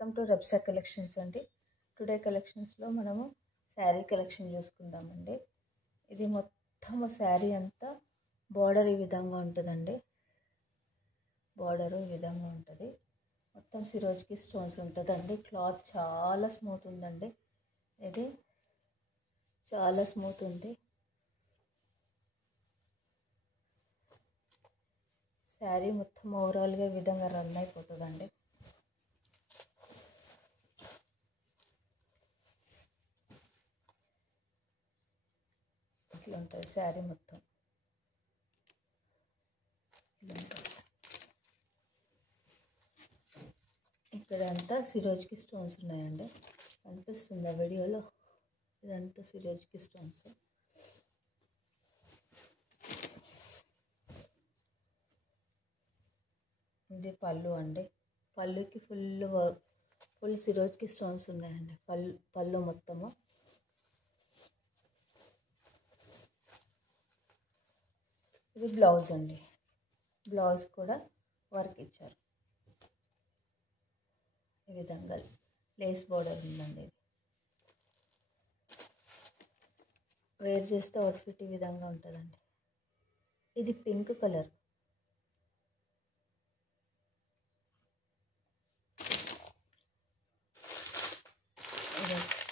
Welcome to రెబ్సా collections అండి. Today కలెక్షన్స్లో మనము శారీ కలెక్షన్ చూసుకుందామండి. ఇది మొత్తము శారీ అంతా బార్డర్ ఈ విధంగా ఉంటుందండి. బార్డరు ఈ విధంగా ఉంటుంది. మొత్తం సిరోజ్కి స్టోన్స్ ఉంటుందండి. క్లాత్ చాలా స్మూత్ ఉందండి. ఇది చాలా స్మూత్ ఉంది. శారీ మొత్తం ఓవరాల్గా ఈ విధంగా రన్ అయిపోతుందండి. ఇట్లా ఉంటుంది శారీ మొత్తం. ఇక్కడంతా సిరోజ్కి స్టోన్స్ ఉన్నాయండి. కనిపిస్తుంది ఆ వీడియోలో. ఇదంతా సిరోజ్కి స్టోన్స్. ఇది పళ్ళు అండి. పళ్ళుకి ఫుల్ సిరోజ్కి స్టోన్స్ ఉన్నాయండి. పళ్ళు మొత్తము. ఇది బ్లౌజ్ అండి. బ్లౌజ్ కూడా వర్క్ ఇచ్చారు. ఈ విధంగా లేస్ బోర్డర్ ఉందండి. ఇది వేర్ చేస్తే అవుట్ఫిట్ ఈ విధంగా ఉంటుందండి. ఇది పింక్ కలర్.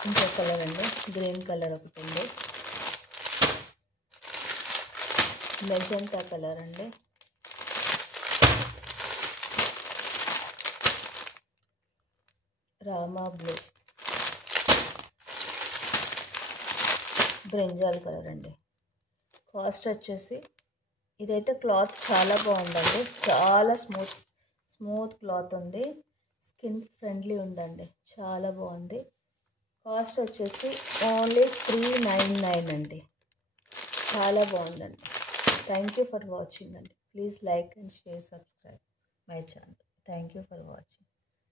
ఇంకో కలర్ అండి. గ్రీన్ కలర్ ఒకటి ఉంది. మెజెంటా కలర్ అండి. రామా బ్లూ, బ్రింజాల్ కలర్ అండి. కాస్ట్ వచ్చేసి ఇదైతే క్లాత్ చాలా బాగుందండి. చాలా స్మూత్ క్లాత్ ఉంది. స్కిన్ ఫ్రెండ్లీ ఉందండి. చాలా బాగుంది. కాస్ట్ వచ్చేసి ఓన్లీ 399 అండి. చాలా బాగుందండి. థ్యాంక్ యూ ఫర్ వాచింగ్ అండి. Please like and share, subscribe my channel. Thank you for watching.